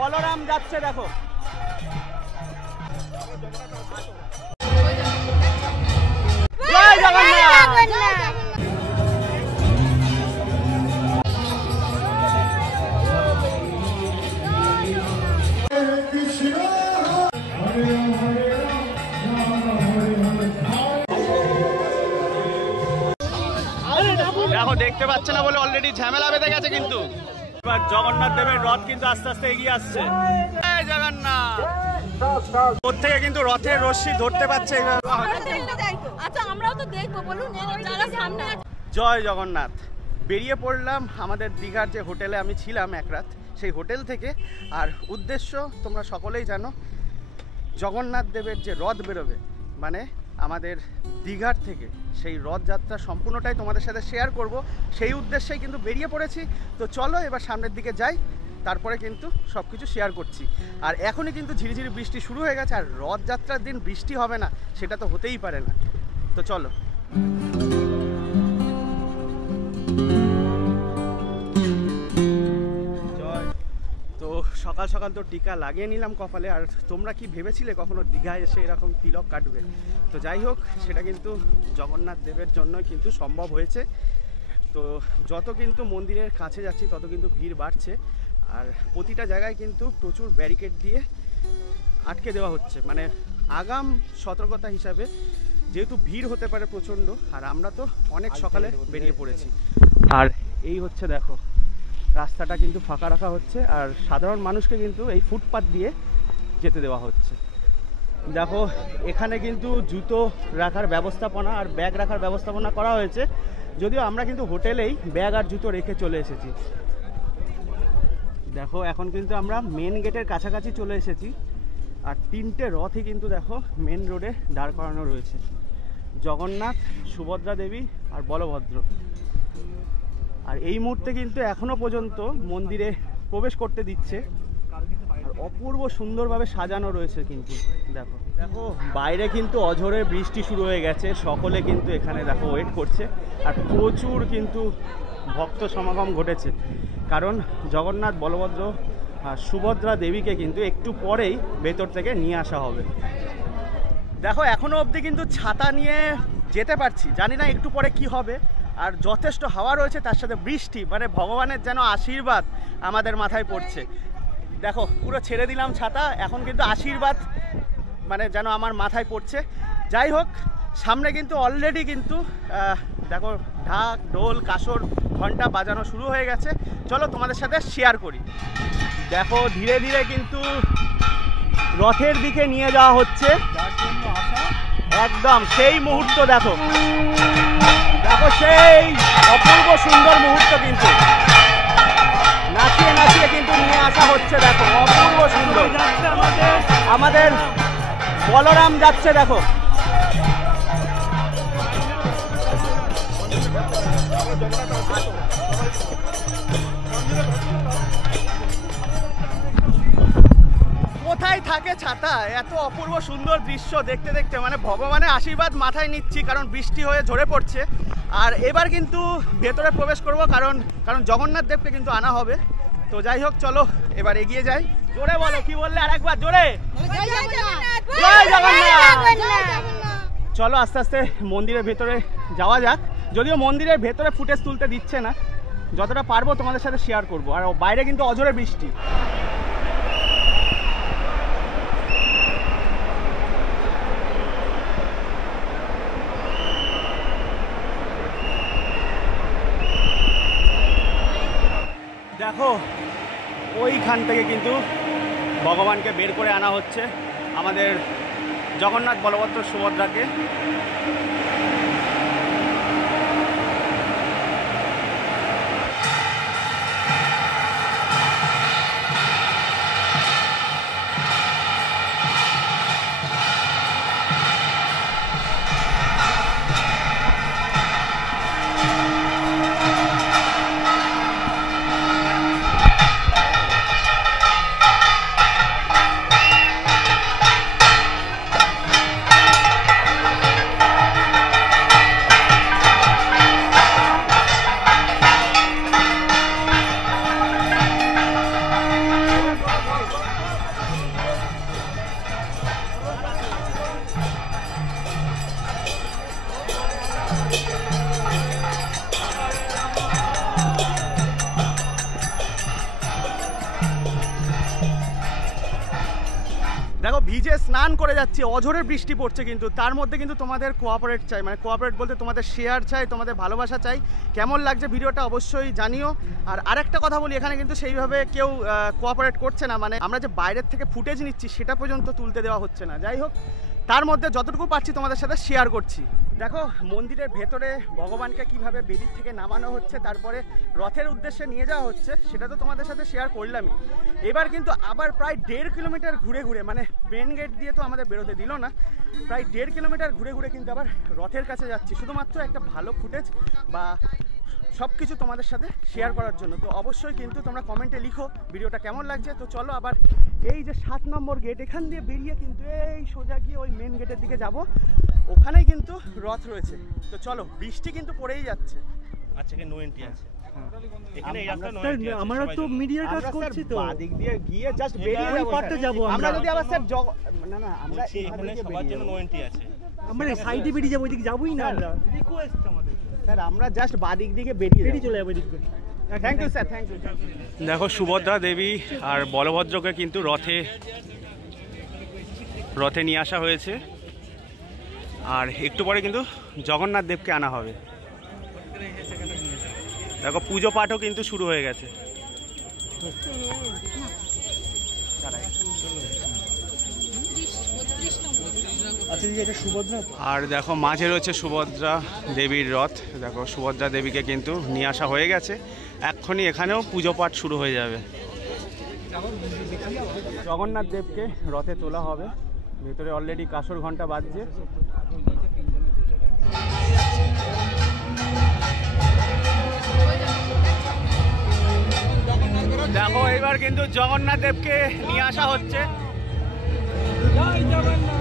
বলরাম যাচ্ছে দেখো। জয় জগন্নাথ। দেখো দেখতে পাচ্ছে না বলে অলরেডি ঝামেলা বেঁধে গেছে, কিন্তু এবার জগন্নাথ দেবের রথ কিন্তু আস্তে আস্তে এগিয়ে আসছে। জয় জগন্নাথ। প্রত্যেকে কিন্তু রথের রশ্মি ধরতে পারছে। জয় জগন্নাথ। বেরিয়ে পড়লাম আমাদের দীঘার যে হোটেলে আমি ছিলাম এক রাত, সেই হোটেল থেকে। আর উদ্দেশ্য তোমরা সকলেই জানো, জগন্নাথ দেবের যে রথ বেরোবে, মানে আমাদের দীঘার থেকে সেই রথযাত্রা সম্পূর্ণটাই তোমাদের সাথে শেয়ার করব, সেই উদ্দেশ্যেই কিন্তু বেরিয়ে পড়েছি। তো চলো এবার সামনের দিকে যাই, তারপরে কিন্তু সব কিছু শেয়ার করছি। আর এখনই কিন্তু ঝিরিঝিরি বৃষ্টি শুরু হয়ে গেছে, আর রথযাত্রার দিন বৃষ্টি হবে না সেটা তো হতেই পারে না। তো চলো। তো সকাল সকাল তো টিকা লাগিয়ে নিলাম কপালে। আর তোমরা কি ভেবেছিলে কখনো দীঘায় এসে এরকম তিলক কাটবে? তো যাই হোক, সেটা কিন্তু জগন্নাথ দেবের জন্যই কিন্তু সম্ভব হয়েছে। তো যত কিন্তু মন্দিরের কাছে যাচ্ছি তত কিন্তু ভিড় বাড়ছে, আর প্রতিটা জায়গায় কিন্তু প্রচুর ব্যারিকেড দিয়ে আটকে দেওয়া হচ্ছে, মানে আগাম সতর্কতা হিসাবে, যেহেতু ভিড় হতে পারে প্রচণ্ড। আর আমরা তো অনেক সকালে বেরিয়ে পড়েছি। আর এই হচ্ছে দেখো, রাস্তাটা কিন্তু ফাঁকা রাখা হচ্ছে, আর সাধারণ মানুষকে কিন্তু এই ফুটপাথ দিয়ে যেতে দেওয়া হচ্ছে। দেখো এখানে কিন্তু জুতো রাখার ব্যবস্থাপনা আর ব্যাগ রাখার ব্যবস্থাপনা করা হয়েছে, যদিও আমরা কিন্তু হোটেলেই ব্যাগ আর জুতো রেখে চলে এসেছি। দেখো এখন কিন্তু আমরা মেন গেটের কাছাকাছি চলে এসেছি, আর তিনটে রথই কিন্তু দেখো মেন রোডে দাঁড় করানো রয়েছে, জগন্নাথ, সুভদ্রা দেবী আর বলভদ্র। আর এই মুহূর্তে কিন্তু এখনো পর্যন্ত মন্দিরে প্রবেশ করতে দিচ্ছে, আর অপূর্ব সুন্দরভাবে সাজানো রয়েছে। কিন্তু দেখো দেখো বাইরে কিন্তু অঝোরে বৃষ্টি শুরু হয়ে গেছে, সকলে কিন্তু এখানে দেখো ওয়েট করছে, আর প্রচুর কিন্তু ভক্ত সমাগম ঘটেছে, কারণ জগন্নাথ, বলভদ্র আর সুভদ্রা দেবীকে কিন্তু একটু পরেই ভেতর থেকে নিয়ে আসা হবে। দেখো এখনো অবধি কিন্তু ছাতা নিয়ে যেতে পারছি, জানি না একটু পরে কি হবে। আর যথেষ্ট হাওয়া রয়েছে, তার সাথে বৃষ্টি, মানে ভগবানের যেন আশীর্বাদ আমাদের মাথায় পড়ছে। দেখো পুরো ছেড়ে দিলাম ছাতা, এখন কিন্তু আশীর্বাদ মানে যেন আমার মাথায় পড়ছে। যাই হোক, সামনে কিন্তু অলরেডি কিন্তু দেখো ঢাক, ঢোল, কাসর, ঘন্টা বাজানো শুরু হয়ে গেছে। চলো তোমাদের সাথে শেয়ার করি। দেখো ধীরে ধীরে কিন্তু রথের দিকে নিয়ে যাওয়া হচ্ছে, একদম সেই মুহূর্ত। দেখো দেখো সেই অপূর্ব সুন্দর মুহূর্ত, কিন্তু নাচিয়ে নাচিয়ে কিন্তু নিয়ে আসা হচ্ছে। দেখো অপূর্ব সুন্দর, আমাদের বলরাম যাচ্ছে। দেখো কোথায় থাকে ছাতা? এত অপূর্ব সুন্দর দৃশ্য দেখতে দেখতে মানে ভগবানের আশীর্বাদ মাথায় নিচ্ছি, কারণ বৃষ্টি হয়ে ঝরে পড়ছে। আর এবার কিন্তু ভেতরে প্রবেশ করব, কারণ জগন্নাথ দেবকে কিন্তু আনা হবে। তো যাই হোক, চলো এবার এগিয়ে যাই। জোরে বলো, কি বললে আরেকবার জোরে? জয় জগন্নাথ। চলো আস্তে আস্তে মন্দিরের ভেতরে যাওয়া যাক, যদিও মন্দিরের ভেতরে ফুটেজ তুলতে দিচ্ছে না, যতটা পারবো তোমাদের সাথে শেয়ার করব। আর বাইরে কিন্তু অঝোরে বৃষ্টি। দেখো ওইখান থেকে কিন্তু ভগবানকে বের করে আনা হচ্ছে, আমাদের জগন্নাথ, বলভদ্র, সুভদ্রাকে। ভিজে স্নান করে যাচ্ছি, অঝোরে বৃষ্টি পড়ছে, কিন্তু তার মধ্যে কিন্তু তোমাদের কোঅপারেট চাই, মানে কোঅপারেট বলতে তোমাদের শেয়ার চাই, তোমাদের ভালোবাসা চাই। কেমন লাগছে ভিডিওটা অবশ্যই জানিও। আর আরেকটা কথা বলি, এখানে কিন্তু সেইভাবে কেউ কোঅপারেট করছে না, মানে আমরা যে বাইরের থেকে ফুটেজ নিচ্ছি সেটা পর্যন্ত তুলতে দেওয়া হচ্ছে না। যাই হোক, তার মধ্যে যতটুকু পারছি তোমাদের সাথে শেয়ার করছি। দেখো মন্দিরের ভেতরে ভগবানকে কিভাবে বেদির থেকে নামানো হচ্ছে, তারপরে রথের উদ্দেশ্যে নিয়ে যাওয়া হচ্ছে, সেটা তো তোমাদের সাথে শেয়ার করলামই। এবার কিন্তু আবার প্রায় 1.5 কিলোমিটার ঘুরে ঘুরে, মানে মেন গেট দিয়ে তো আমাদের বেরোতে দিল না, প্রায় 1.5 কিলোমিটার ঘুরে ঘুরে কিন্তু আবার রথের কাছে যাচ্ছি, শুধুমাত্র একটা ভালো ফুটেজ বা সব কিছু তোমাদের সাথে শেয়ার করার জন্য। তো অবশ্যই কিন্তু তোমরা কমেন্টে লিখো ভিডিওটা কেমন লাগছে। তো চলো আবার এই যে 7 নম্বর গেট, এখান দিয়ে বেরিয়ে কিন্তু এই সোজা গিয়ে ওই মেন গেটের দিকে যাব, ওখানেই কিন্তু রথ রয়েছে। তো চলো, বৃষ্টি কিন্তু পড়েই যাচ্ছে। আচ্ছা, নো এন্ট্রি আছে এখানে, আমরা তো মিডিয়ার কাজ করছি, তো বাদিক দিয়ে গিয়ে জাস্ট বেরিয়ে ওই পারতে যাব আমরা। যদি আবার স্যার না না, আমরা এখানে সবার জন্য নো এন্ট্রি আছে, আমরা সাইডে বেরিয়ে যাবো, ওইদিকে যাবোই না। রিকোয়েস্ট আমাদের স্যার, আমরা জাস্ট বাদিক দিকে বেরিয়ে চলে যাবো এদিকে। Thank you sir, thank you. দেখো সুভদ্রা দেবী আর বলভদ্রকে কিন্তু রথে নিয়ে আসা হয়েছে, আর একটু পরে কিন্তু জগন্নাথ দেবকে আনা হবে। দেখো পুজো পাঠও কিন্তু শুরু হয়ে গেছে। আর দেখো মাঝে রয়েছে সুভদ্রা দেবীর রথ। দেখো সুভদ্রা দেবীকে কিন্তু নিয়ে আসা হয়ে গেছে, এক্ষুনি এখানেও পুজো পাঠ শুরু হয়ে যাবে। জগন্নাথ দেবকে রথে তোলা হবে, ভেতরে অলরেডি কাসর ঘন্টা বাজছে। দেখো এবার কিন্তু জগন্নাথ দেবকে নিয়ে আসা হচ্ছে। জয় জগন্নাথ।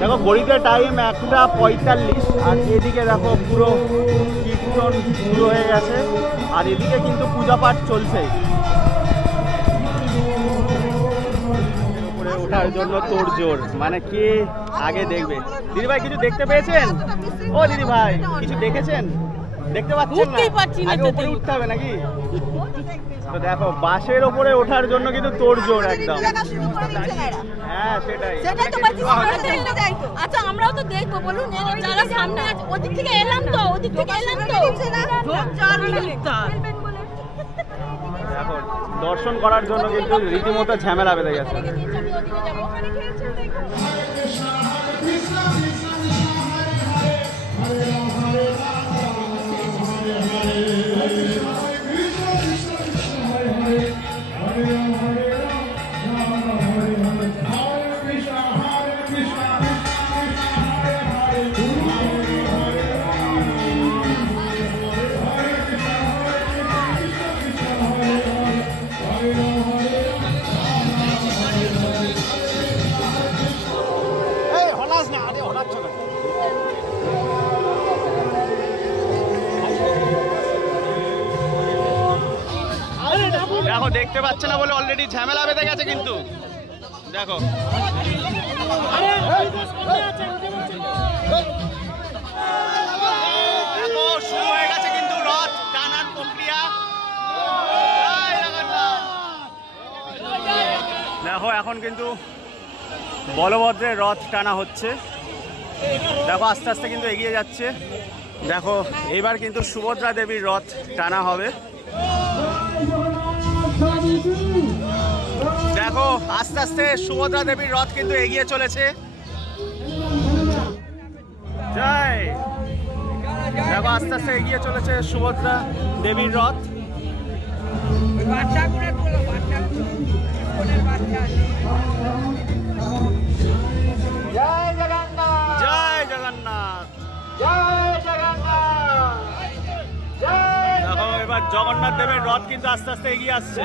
দেখো ঘড়িতে টাইম 1:45, আর এদিকে দেখো পুরো কীর্তন শুরু হয়ে গেছে, আর এদিকে কিন্তু পূজা পাঠ চলছে। উপরে ওঠার জন্য তোড়জোড়, মানে কে আগে দেখবে। দিদিভাই কিছু দেখতে পেয়েছেন? ও দিদিভাই কিছু দেখেছেন? দেখতে পাচ্ছেন না? আগে উপরে উঠতে হবে নাকি? তো দেখো বাসের ওপরে ওঠার জন্য কিন্তু তোড়জোড় একদম। হ্যাঁ সেটাই। আচ্ছা আমরাও তো দেখবো, বলুন যারা সামনে আছে ওদিক থেকে এলাম তো, দেখো দর্শন করার জন্য কিন্তু রীতিমতো ঝামেলা বেঁধে গেছে। দেখো দেখতে পাচ্ছে না বলে অলরেডি ঝামেলা বেঁধে গেছে কিন্তু। দেখো দেখো শুরু হয়ে গেছে কিন্তু রথ। কিন্তু বলভদ্রের রথ টানা হচ্ছে। দেখো আস্তে আস্তে কিন্তু এগিয়ে যাচ্ছে। দেখো এবার কিন্তু সুভদ্রা দেবীর রথ টানা হবে। দেখো আস্তে আস্তে সুভদ্রা দেবীর রথ কিন্তু এগিয়ে চলেছে। জয়। দেখো আস্তে আস্তে এগিয়ে চলেছে সুভদ্রা দেবীর রথ। জয় জগন্নাথ, জয় জগন্নাথ, জয় জগন্নাথ। দেখো এবার জগন্নাথ দেবের রথ কিন্তু আস্তে আস্তে এগিয়ে আসছে।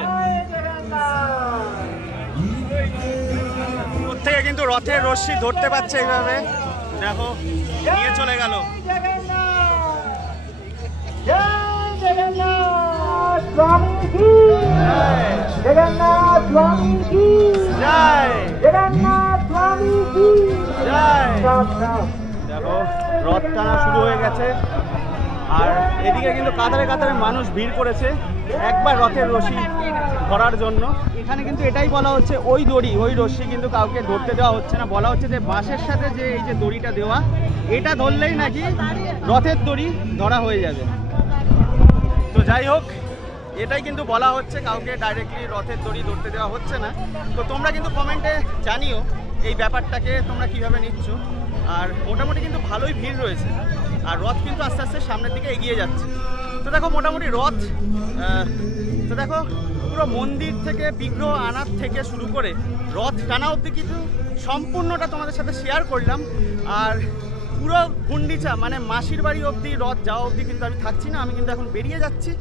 প্রত্যেকে কিন্তু রথের রশ্মি ধরতে পারছে এইভাবে। দেখো নিয়ে চলে গেল। জগন্নাথ স্বামী কি জগন্নাথ স্বামী কি জয়, জগন্নাথ স্বামী কি জয়। জয়। দেখো রথ টানা শুরু হয়ে গেছে। আর এদিকে কিন্তু কাতারে কাতারে মানুষ ভিড় করেছে একবার রথের রশি ধরার জন্য। এখানে কিন্তু এটাই বলা হচ্ছে ওই দড়ি ওই রশ্মি কিন্তু কাউকে ধরতে দেওয়া হচ্ছে না। বলা হচ্ছে যে বাঁশের সাথে যে এই যে দড়িটা দেওয়া, এটা ধরলেই নাকি রথের দড়ি ধরা হয়ে যাবে। তো যাই হোক, এটাই কিন্তু বলা হচ্ছে, কাউকে ডাইরেক্টলি রথের দড়ি ধরতে দেওয়া হচ্ছে না। তো তোমরা কিন্তু কমেন্টে জানিও এই ব্যাপারটাকে তোমরা কিভাবে নিচ্ছ। আর মোটামুটি কিন্তু ভালোই ভিড় রয়েছে। আর রথ কিন্তু আস্তে আস্তে সামনের দিকে এগিয়ে যাচ্ছে। তো দেখো মোটামুটি রথ, তো দেখো পুরো মন্দির থেকে বিগ্রহ আনার থেকে শুরু করে রথ টানা অবধি কিন্তু সম্পূর্ণটা তোমাদের সাথে শেয়ার করলাম। আর পুরো গুন্ডিচা মানে মাসির বাড়ি অবধি রথ যাওয়া অবধি কিন্তু আমি থাকছি না, আমি কিন্তু এখন বেরিয়ে যাচ্ছি।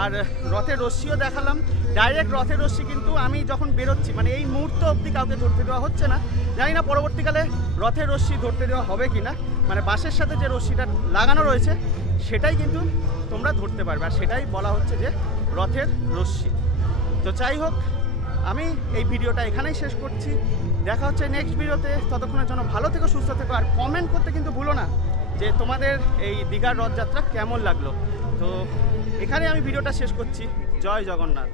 আর রথের রশ্মিও দেখালাম। ডাইরেক্ট রথের রশ্মি কিন্তু আমি যখন বেরোচ্ছি মানে এই মুহূর্ত অবধি কাউকে ধরতে দেওয়া হচ্ছে না। জানি না পরবর্তীকালে রথের রশ্মি ধরতে দেওয়া হবে কি না। মানে বাঁশের সাথে যে রশ্মিটা লাগানো রয়েছে সেটাই কিন্তু তোমরা ধরতে পারবে। আর সেটাই বলা হচ্ছে যে রথের রশ্মি। তো যাই হোক, আমি এই ভিডিওটা এখানেই শেষ করছি। দেখা হচ্ছে নেক্সট ভিডিওতে। ততক্ষণের জন্য ভালো থেকো, সুস্থ থেকো। আর কমেন্ট করতে কিন্তু ভুলো না যে তোমাদের এই দীঘার রথযাত্রা কেমন লাগলো। তো এখানে আমি ভিডিওটা শেষ করছি। জয় জগন্নাথ।